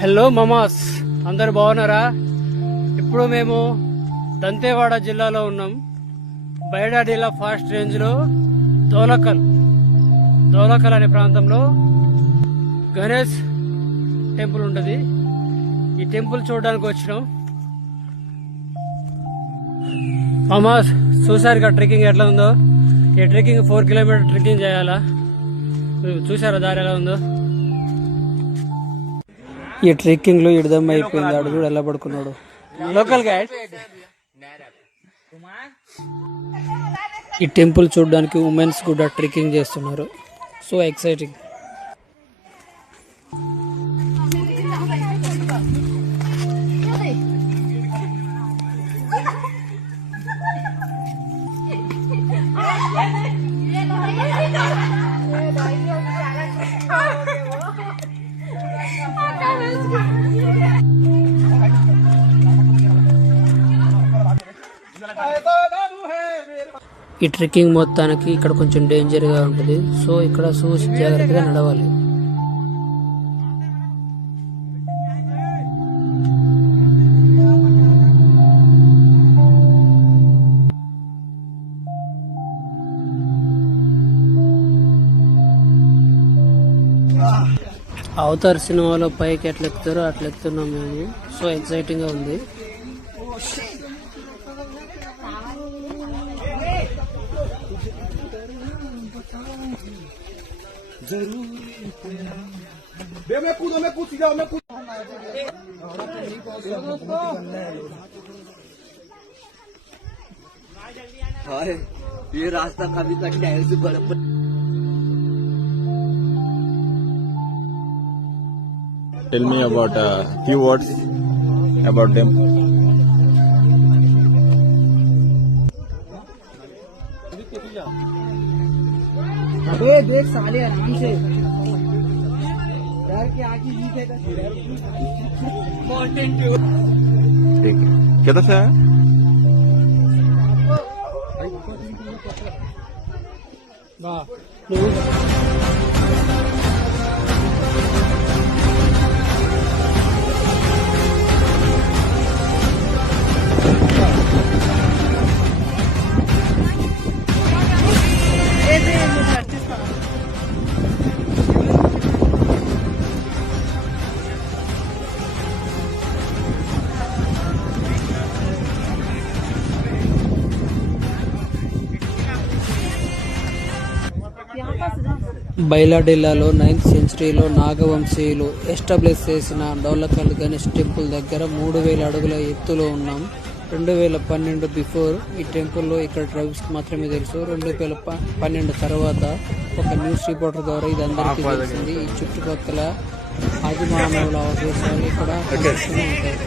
Hello Mama's, అందరు బాగున్నారా? ఇప్పుడు మేము దంతేవాడ జిల్లాలో ఉన్నాం. బైడాడీలా ఫాస్ట్ రేంజ్ లో దౌలకల్ అనే ప్రాంతంలో గణేష్ టెంపుల్ ఉంటుంది. ఈ టెంపుల్ చూడడానికి వచ్చినాం. మమాస్ చూసారు కదా ట్రెక్కింగ్ ఎట్లా ఉందో. ఈ ట్రెక్కింగ్ 4 కిలోమీటర్ ట్రెక్కింగ్ చేయాలా. చూసారా దారి ఎలా ఉందో. ఈ ట్రెక్కింగ్ లో ఇడదమ్మ అయిపోయింది. ఆడు చూడు ఎలా పడుకున్నాడు. Local guide. ఈ టెంపుల్ చూడడానికి ఉమెన్స్ కూడా ట్రెక్కింగ్ చేస్తున్నారు. So exciting. ఈ ట్రెక్కింగ్ మొత్తానికి ఇక్కడ కొంచెం డేంజర్ గా ఉంటుంది. సో ఇక్కడ చూసి జాగ్రత్తగా నడవాలి. అవతార్ సినిమాలో పైకి ఎట్లా ఎక్కుతారో అట్లా ఎక్కుతున్నాం మేము. సో ఎక్సైటింగ్ గా ఉంది. ये रास्ता कभी तक टायर से बर्फ. Tell me about few words about them. अबे देख साले आराम से डर के आगे दिखेगा. ठीक है. किधर से है? బైలాడెల్లాలో 9th సెంచరీలో నాగవంశీయులు ఎస్టాబ్లిష్ చేసిన దౌలకల్ గణేష్ టెంపుల్ దగ్గర 3000 అడుగుల ఎత్తులో ఉన్నాం. 2012 బిఫోర్ ఈ టెంపుల్లో ఇక్కడ ట్రైబ్స్ మాత్రమే తెలుసు. 2012 తర్వాత ఒక న్యూస్ రిపోర్టర్ ద్వారా ఇది అందరికీ తెలిసింది. ఈ చుట్టుపక్కల ఆదిమానవుల అవశేషాలు ఇక్కడ కనిపిస్తూనే ఉంటాయి.